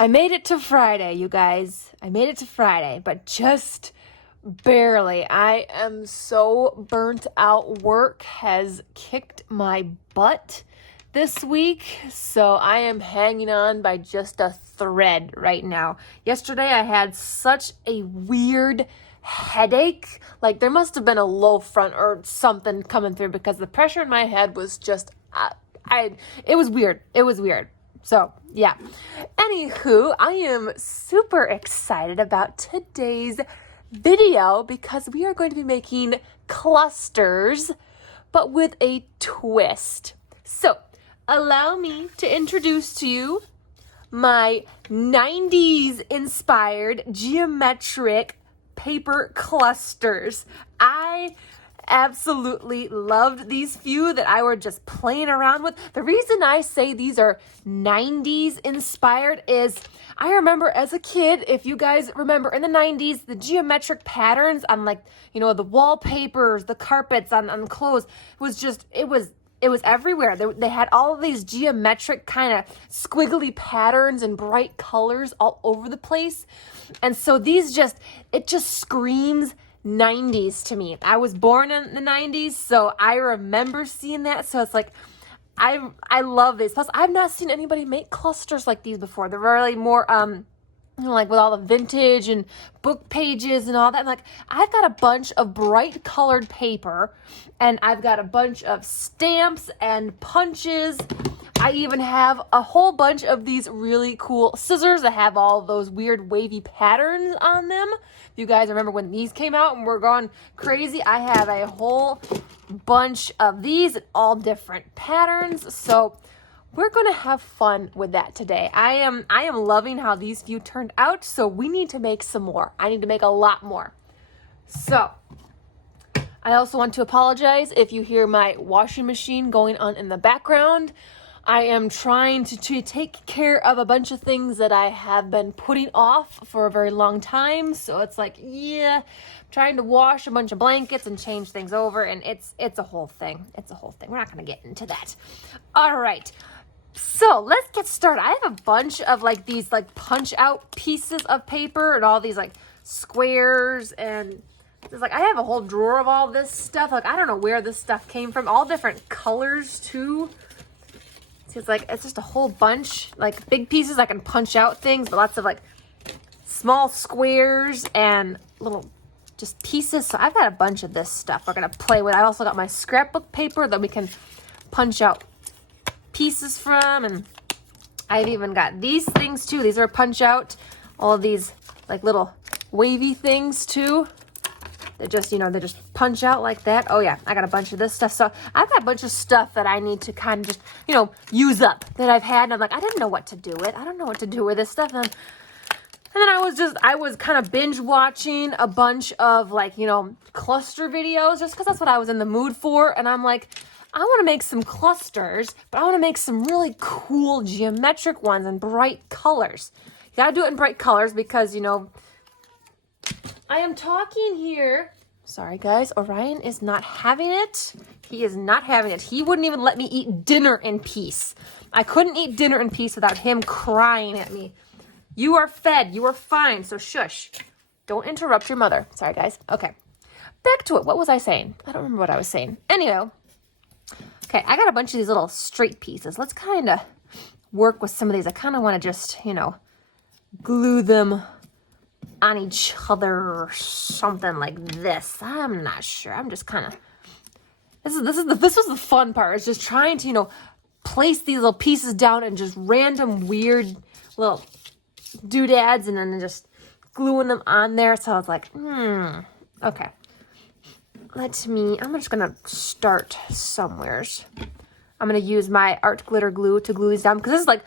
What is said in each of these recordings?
I made it to Friday, you guys. I made it to Friday, but just barely. I am so burnt out. Work has kicked my butt this week, so I am hanging on by just a thread right now. Yesterday, I had such a weird headache. Like, there must have been a low front or something coming through because the pressure in my head was just, it was weird. It was weird. So, yeah. Anywho, I am super excited about today's video because we are going to be making clusters, but with a twist. So, allow me to introduce to you my 90s inspired geometric paper clusters. I absolutely loved these few that I were just playing around with. The reason I say these are 90s inspired is I remember as a kid, if you guys remember in the 90s, the geometric patterns on the wallpapers, the carpets on clothes it was everywhere. They had all of these geometric kind of squiggly patterns and bright colors all over the place. And so it just screams 90s to me. I was born in the 90s, so I remember seeing that. So it's like, I love this. Plus, I've not seen anybody make clusters like these before. They're really more, like with all the vintage and book pages and all that. Like, I've got a bunch of bright colored paper, and I've got a bunch of stamps and punches. I even have a whole bunch of these really cool scissors that have all those weird wavy patterns on them. If you guys remember when these came out and we're going crazy, I have a whole bunch of these in all different patterns. So we're going to have fun with that today. I am loving how these few turned out, so we need to make some more. I need to make a lot more. So I also want to apologize if you hear my washing machine going on in the background. I am trying to take care of a bunch of things that I have been putting off for a very long time. So it's like, trying to wash a bunch of blankets and change things over. And it's a whole thing. It's a whole thing. We're not going to get into that. All right. So let's get started. I have a bunch of these punch out pieces of paper and all these squares, and it's I have a whole drawer of all this stuff. I don't know where this stuff came from. All different colors too. So it's just a whole bunch, big pieces I can punch out things, but lots of small squares and little just pieces. So I've got a bunch of this stuff we're going to play with. I also got my scrapbook paper that we can punch out pieces from, and I've even got these things too. These are punch out, all of these little wavy things too. They just punch out like that. Oh yeah, I got a bunch of this stuff. So I've got a bunch of stuff that I need to kind of just, use up that I've had. And I'm I didn't know what to do with. I don't know what to do with this stuff. And then I was kind of binge watching a bunch of cluster videos just because that's what I was in the mood for. And I'm I want to make some clusters, but I want to make some really cool geometric ones in bright colors. You got to do it in bright colors because, I am talking here. Sorry, guys. Orion is not having it. He is not having it. He wouldn't even let me eat dinner in peace. I couldn't eat dinner in peace without him crying at me. You are fed. You are fine. So shush. Don't interrupt your mother. Sorry, guys. Okay. Back to it. What was I saying? I don't remember what I was saying. Anyway. Okay, I got a bunch of these little straight pieces. Let's kind of work with some of these. I kind of want to just, glue them on each other or something like this. I'm not sure. I'm just kind of, this was the fun part. It's just trying to, place these little pieces down and just random weird little doodads and then just gluing them on there. So I was okay. I'm just going to start somewheres. I'm going to use my art glitter glue to glue these down because this is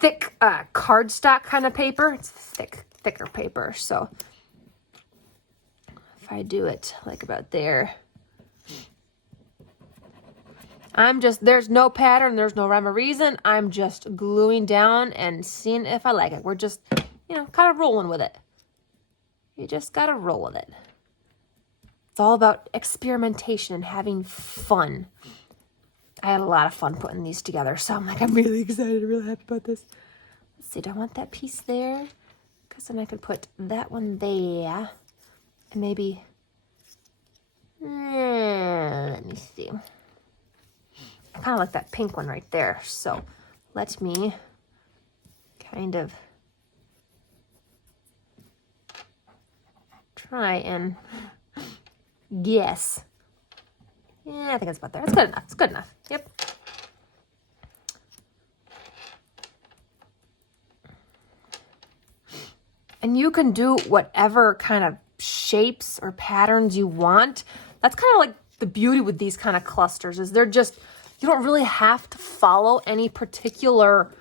thick cardstock kind of paper. It's thicker paper. So if I do it about there, there's no pattern, there's no rhyme or reason. I'm just gluing down and seeing if I like it. We're just, kind of rolling with it. You just got to roll with it. It's all about experimentation and having fun. I had a lot of fun putting these together, so I'm really excited, really happy about this. Let's see, do I want that piece there? Because then I could put that one there. And maybe, let me see. I kind of like that pink one right there. So let me kind of try and guess. Yeah, I think it's about there. It's good enough. It's good enough. Yep. And you can do whatever kind of shapes or patterns you want. That's kind of like the beauty with these kind of clusters is they're just, you don't really have to follow any particular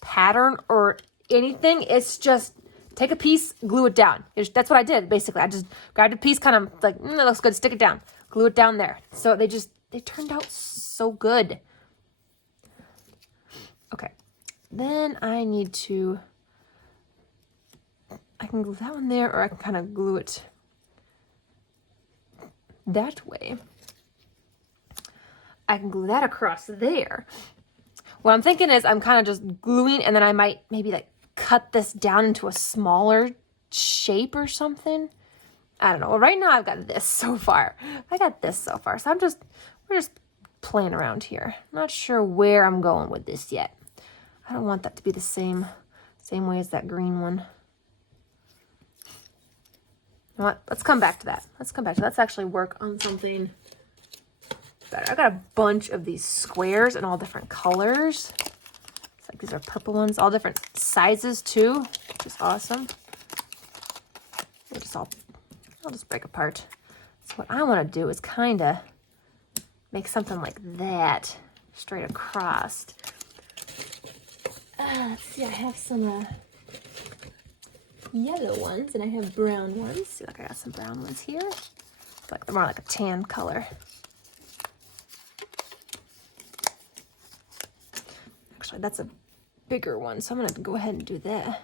pattern or anything. It's just take a piece, glue it down. That's what I did, basically. I just grabbed a piece, kind of like, that looks good, stick it down. Glue it down there. So they turned out so good. Okay, then I need to, I can glue that one there, or I can kind of glue it that way. I can glue that across there. What I'm thinking is I'm kind of just gluing, and then I might maybe like cut this down into a smaller shape or something. I don't know. Well, right now I've got this so far. So we're just playing around here. I'm not sure where I'm going with this yet. I don't want that to be the same way as that green one. You know what? Let's come back to that. Let's actually work on something better. I've got a bunch of these squares in all different colors. It's like these are purple ones, all different sizes too, which is awesome. I'll just break apart. So what I want to do is kind of make something like that straight across. Let's see, I have some yellow ones and I have brown ones. See, like I got some brown ones here. Like they're more like a tan color. Actually, that's a bigger one, so I'm gonna go ahead and do that.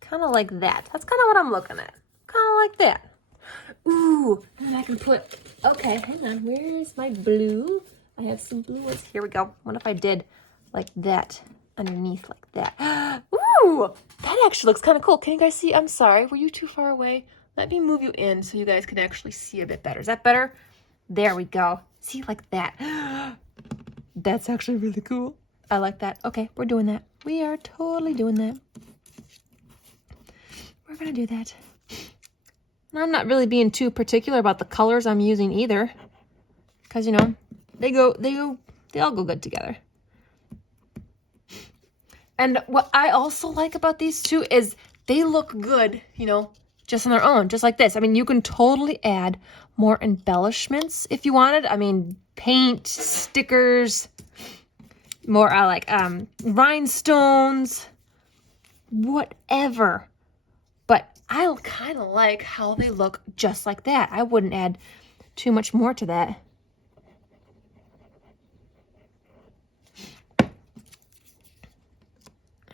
Kind of like that. That's kind of what I'm looking at. Kind of like that. Ooh, and then I can put, okay, hang on, where's my blue? I have some blue ones. Here we go. What if I did like that underneath like that? Ooh, that actually looks kind of cool. Can you guys see? I'm sorry, were you too far away? Let me move you in so you guys can actually see a bit better. Is that better? There we go. See, like that. That's actually really cool. I like that. Okay, we're doing that. We are totally doing that. We're gonna do that. And I'm not really being too particular about the colors I'm using either, because you know, they all go good together. And what I also like about these two is they look good, you know, just on their own, just like this. I mean, you can totally add more embellishments if you wanted. I mean, paint, stickers, more like rhinestones, whatever. But I kind of like how they look just like that. I wouldn't add too much more to that.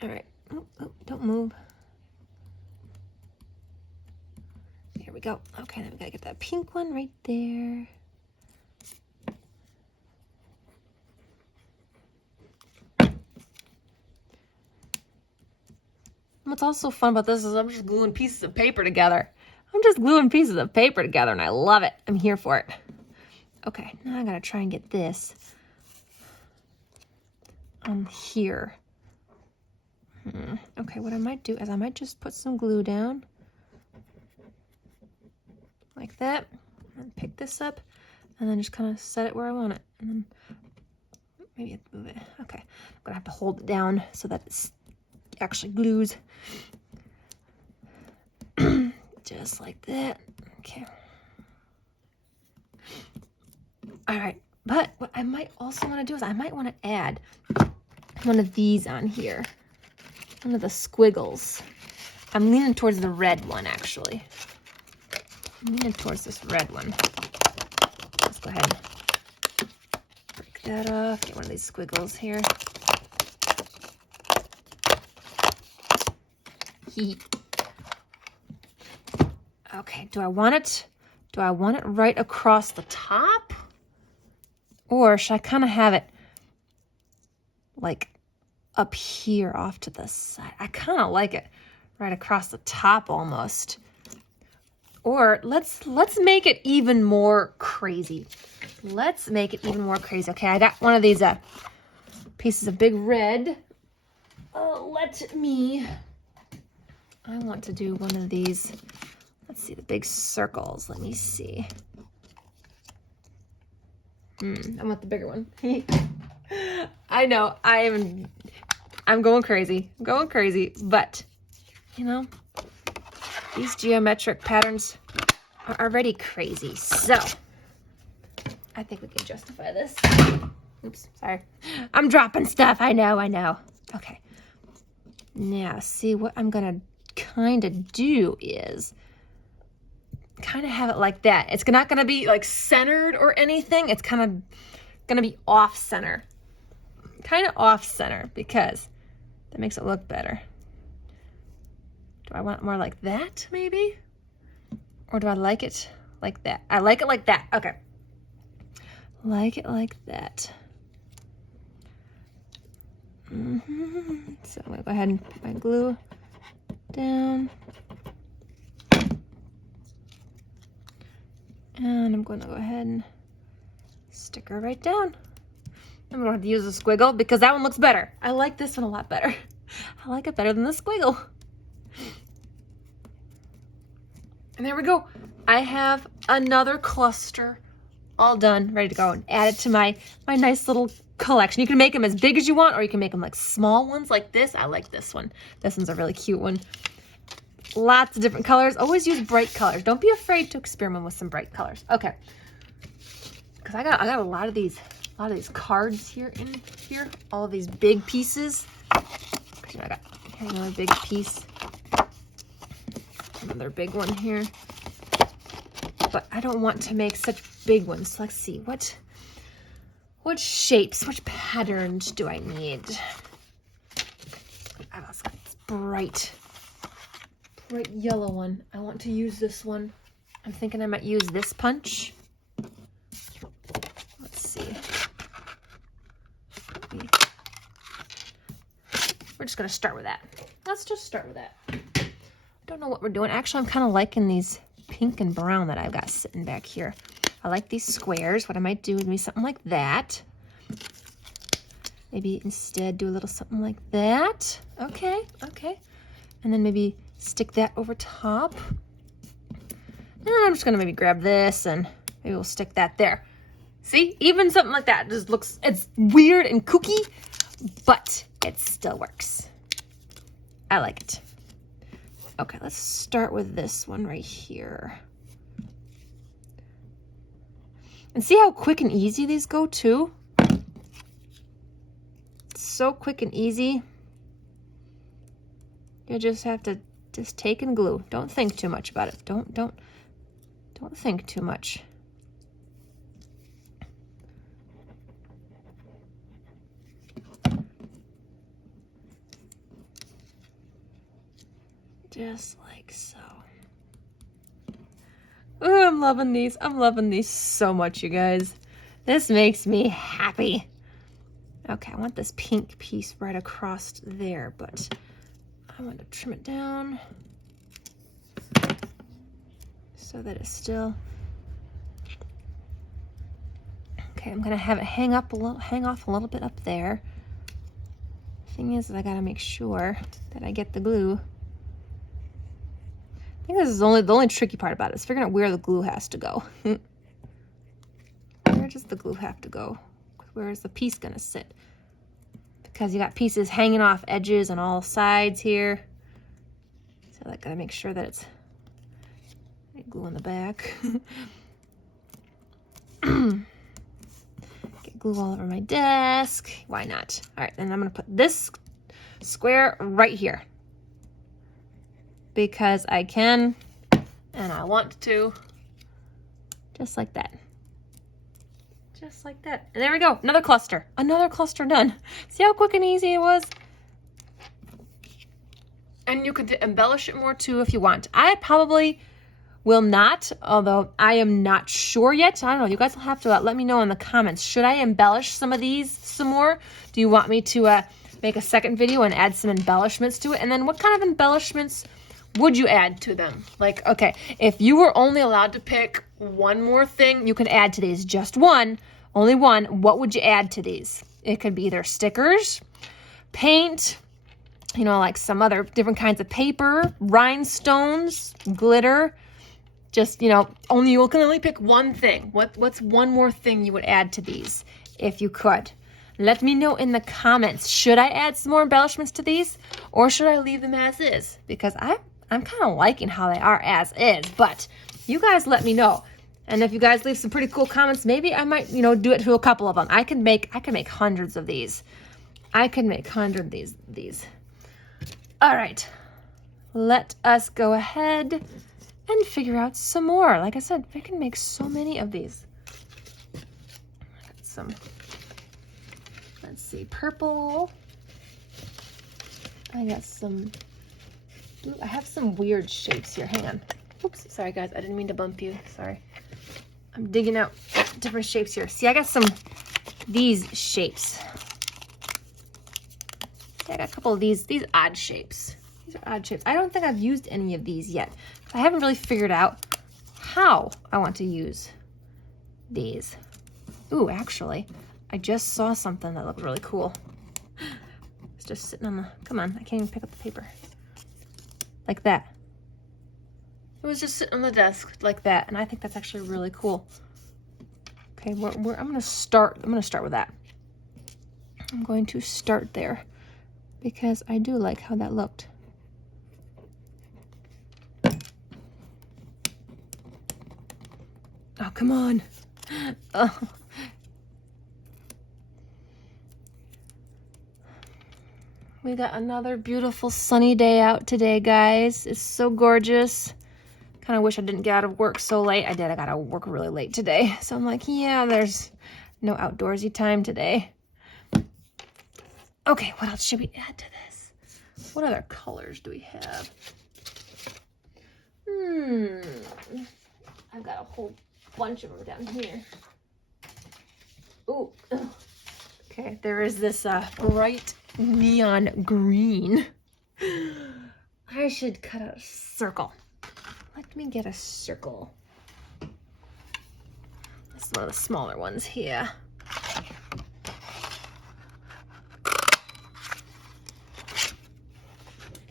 All right. Oh, don't move. There we go. Okay, then we gotta get that pink one right there. What's also fun about this is I'm just gluing pieces of paper together. And I love it. I'm here for it. Okay, now I gotta try and get this on here. Okay, what I might do is I might just put some glue down like that, and pick this up, and then just kind of set it where I want it, and then maybe move it. Okay, I'm gonna have to hold it down so that it's actually glues. Just like that. Okay. All right, but what I might also want to do is I might want to add one of these on here. One of the squiggles. I'm leaning towards the red one, actually. I'm leaning towards this red one. Let's go ahead and break that off. Get one of these squiggles here. Okay, do I want it right across the top? Or should I kind of have it like up here off to the side. I kind of like it right across the top almost. Or let's make it even more crazy. Let's make it even more crazy. Okay, I got one of these pieces of big red. I want to do one of these. Let's see, the big circles. Let me see. I want the bigger one. I know, I'm going crazy. I'm going crazy, but you know, these geometric patterns are already crazy. So I think we can justify this. Oops, sorry. I'm dropping stuff. I know. Okay. Now, see, what I'm going to kind of do is kind of have it like that. It's not going to be like centered or anything. It's kind of going to be off center. Kind of off center because that makes it look better. Do I want it more like that, maybe? Or do I like it like that? I like it like that. Okay. Like it like that. So I'm going to go ahead and put my glue down. And I'm going to go ahead and stick her right down. I'm going to have to use a squiggle because that one looks better. I like this one a lot better. I like it better than the squiggle. And there we go. I have another cluster all done, ready to go, and add it to my nice little collection. You can make them as big as you want, or you can make them like small ones like this. I like this one. This one's a really cute one. Lots of different colors. Always use bright colors. Don't be afraid to experiment with some bright colors. Okay. Because I got a lot of these cards here in here. All of these big pieces. You know, I got another big piece. Another big one here. But I don't want to make such big ones. Let's see, what shapes, which patterns do I need? I got this bright yellow one. I want to use this one. I'm thinking I might use this punch. Let's see. We're just gonna start with that. Let's just start with that. I don't know what we're doing. Actually, I'm kind of liking these pink and brown that I've got sitting back here. I like these squares. What I might do would be something like that. Maybe instead do a little something like that. Okay. And then maybe stick that over top. And I'm just gonna maybe grab this and maybe we'll stick that there. See, even something like that just looks, it's weird and kooky, but it still works. I like it. Okay, let's start with this one right here. And see how quick and easy these go too? So quick and easy. You just have to just take and glue. Don't think too much about it. Don't think too much. Just like so. Oh, I'm loving these. I'm loving these so much, you guys. This makes me happy. Okay, I want this pink piece right across there, but I want to trim it down so that it's still. Okay, I'm gonna have it hang off a little bit up there. Thing is, I gotta make sure that I get the glue. I think this is the only tricky part about it is figuring out where the glue has to go. Where does the glue have to go? Where is the piece gonna sit? Because you got pieces hanging off edges on all sides here. So I gotta make sure that it's glue in the back. Get glue all over my desk. Why not? All right, and I'm gonna put this square right here. Because I can and I want to. Just like that. Just like that. And there we go. Another cluster. Another cluster done. See how quick and easy it was? And you could embellish it more too if you want. I probably will not, although I am not sure yet. I don't know. You guys will have to let me know in the comments. Should I embellish some of these some more? Do you want me to make a second video and add some embellishments to it. And then what kind of embellishments would you add to them? Like, okay, if you were only allowed to pick one more thing you could add to these, just one, only one, what would you add to these? It could be either stickers, paint, you know, like some other different kinds of paper, rhinestones, glitter. Just, you know, you can only pick one thing. What's one more thing you would add to these if you could? Let me know in the comments. Should I add some more embellishments to these, or should I leave them as is? Because I'm kind of liking how they are as is, but you guys let me know. And if you guys leave some pretty cool comments, maybe I might, you know, do it to a couple of them. I can make hundreds of these. I can make hundreds of these. All right, let us go ahead and figure out some more. Like I said, I can make so many of these. I got some, let's see, purple. I got some blue. I have some weird shapes here. Hang on. Oops, sorry guys, I didn't mean to bump you. Sorry. I'm digging out different shapes here. See, I got these shapes. I got a couple of these odd shapes. These are odd shapes. I don't think I've used any of these yet. I haven't really figured out how I want to use these. Ooh, actually, I just saw something that looked really cool. It's just sitting on the, come on, I can't even pick up the paper. Like that. It was just sitting on the desk like that, and I think that's actually really cool. Okay, I'm gonna start with that. I'm going to start there because I do like how that looked. Oh, come on. Oh. We got another beautiful sunny day out today, guys. It's so gorgeous. Kind of wish I didn't get out of work so late. I did. I got out of work really late today. So I'm like, yeah, there's no outdoorsy time today. Okay, what else should we add to this? What other colors do we have? I've got a whole bunch of them down here. Ooh. Okay, there is this bright neon green. I should cut out a circle. Let me get a circle. This is one of the smaller ones here.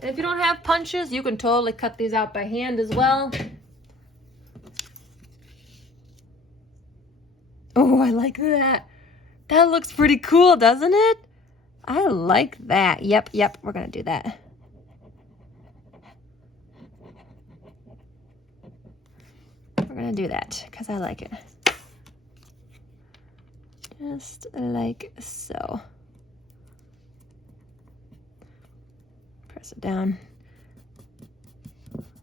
And if you don't have punches, you can totally cut these out by hand as well. Oh, I like that. That looks pretty cool, doesn't it? I like that. Yep, we're gonna do that. We're gonna do that because I like it. Just like so. Press it down.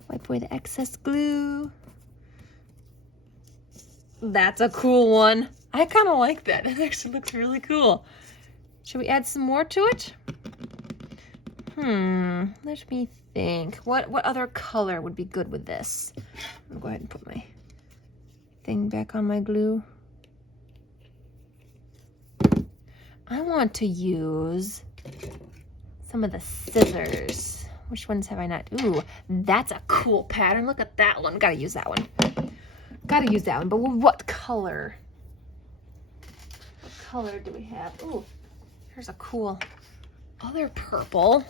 Wipe away the excess glue. That's a cool one. I kind of like that. It actually looks really cool. Should we add some more to it? Let me think. What other color would be good with this? I'll go ahead and put my thing back on my glue. I want to use some of the scissors. Which ones have I not? Ooh, that's a cool pattern. Look at that one. Gotta use that one. Gotta use that one. But what color? What color do we have? Ooh, here's a cool other purple.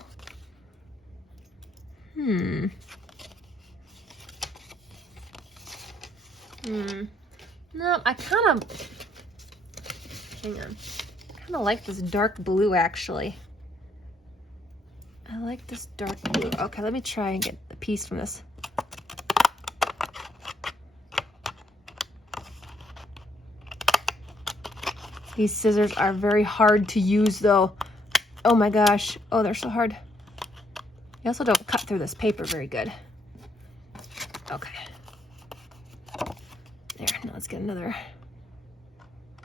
No, I kind of, hang on. I kind of like this dark blue, actually. I like this dark blue. Okay, let me try and get a piece from this. These scissors are very hard to use, though. Oh my gosh. Oh, they're so hard. They also don't cut through this paper very good. Okay. There, now let's get another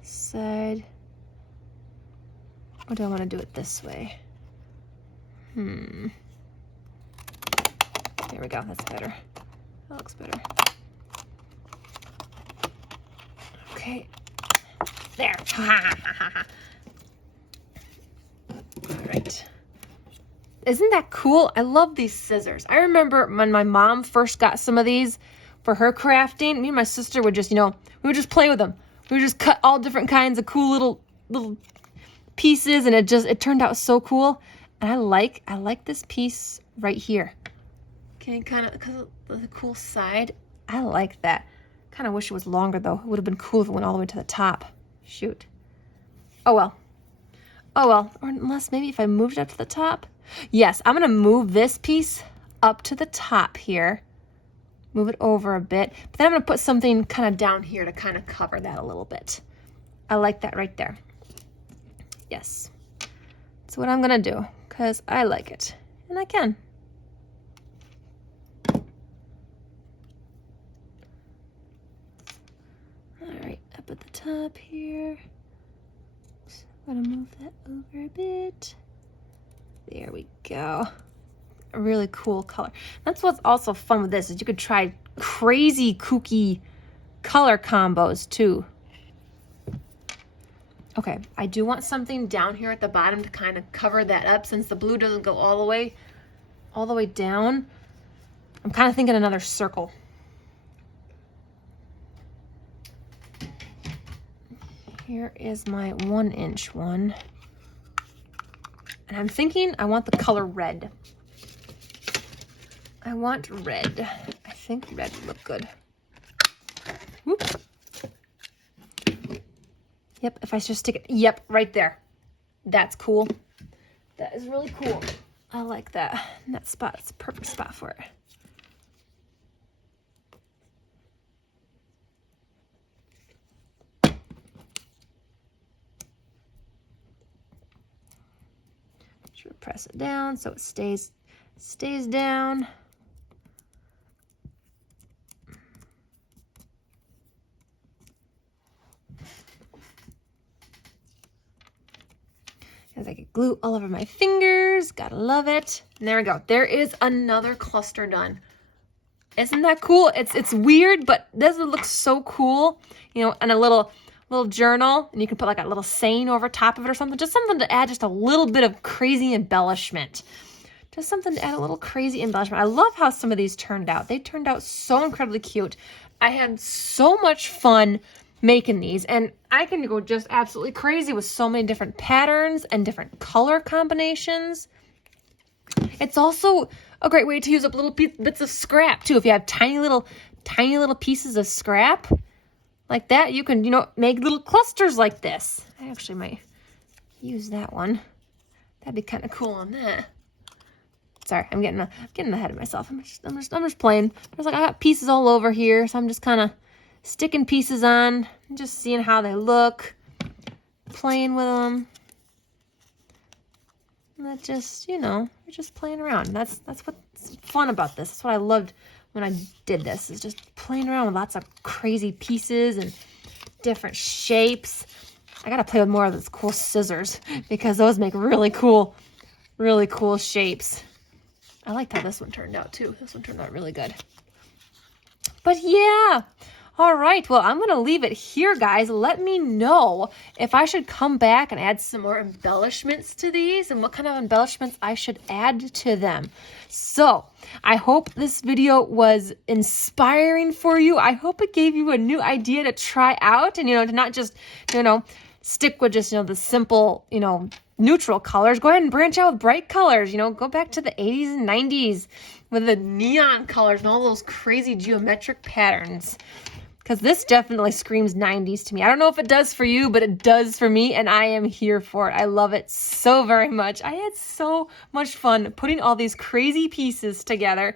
side. Or do I want to do it this way? There we go, that's better. That looks better. Okay. There. All right. Isn't that cool? I love these scissors. I remember when my mom first got some of these for her crafting, me and my sister would just, we would just play with them. We would just cut all different kinds of cool little pieces, and it turned out so cool. And I like this piece right here. Okay, kind of, because of the cool side. I like that. Kind of wish it was longer though. It would have been cool if it went all the way to the top. Shoot. Oh well. Oh well. Or unless maybe if I moved it up to the top. Yes, I'm going to move this piece up to the top here. Move it over a bit. But then I'm going to put something kind of down here to kind of cover that a little bit. I like that right there. Yes. That's what I'm going to do because I like it. And I can. All right, up at the top here. So I'm going to move that over a bit. There we go. A really cool color. That's what's also fun with this is you could try crazy kooky color combos too. Okay, I do want something down here at the bottom to kind of cover that up since the blue doesn't go all the way down. I'm kind of thinking another circle. Here is my 1-inch one. And I'm thinking I want the color red. I want red. I think red would look good. Whoop. Yep, if I just stick it, yep, right there. That's cool. That is really cool. I like that. And that spot, it's a perfect spot for it. Press it down so it stays down. As I get glue all over my fingers, gotta love it. And there we go. There is another cluster done. Isn't that cool? It's weird, but doesn't it look so cool? And a little journal, and you can put like a little saying over top of it or something. Just something to add just a little bit of crazy embellishment. Just something to add a little crazy embellishment. I love how some of these turned out. They turned out so incredibly cute. I had so much fun making these, and I can go just absolutely crazy with so many different patterns and different color combinations. It's also a great way to use up little bits of scrap too. If you have tiny little pieces of scrap like that, you can, make little clusters like this. I actually might use that one. That'd be kind of cool on that. Sorry, I'm getting ahead of myself. I'm just playing. I got pieces all over here, so I'm just kind of sticking pieces on, and just seeing how they look, playing with them. And that just, we're just playing around. That's what's fun about this. That's what I loved when I did this, is just playing around with lots of crazy pieces and different shapes. I gotta play with more of those cool scissors because those make really cool shapes. I liked how this one turned out too. This one turned out really good. But yeah. All right, well, I'm going to leave it here, guys. Let me know if I should come back and add some more embellishments to these and what kind of embellishments I should add to them. So I hope this video was inspiring for you. I hope it gave you a new idea to try out and, to not just, stick with just, the simple, neutral colors. Go ahead and branch out with bright colors, go back to the 80s and 90s with the neon colors and all those crazy geometric patterns. Because this definitely screams 90s to me. I don't know if it does for you, but it does for me, and I am here for it. I love it so very much. I had so much fun putting all these crazy pieces together,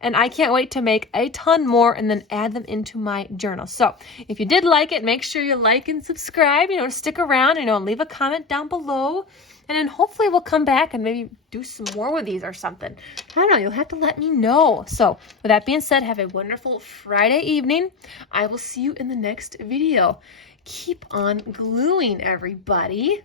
and I can't wait to make a ton more and then add them into my journal. So if you did like it, make sure you like and subscribe, stick around, and leave a comment down below. And then hopefully we'll come back and maybe do some more with these or something. I don't know. You'll have to let me know. So with that being said, have a wonderful Friday evening. I will see you in the next video. Keep on gluing, everybody.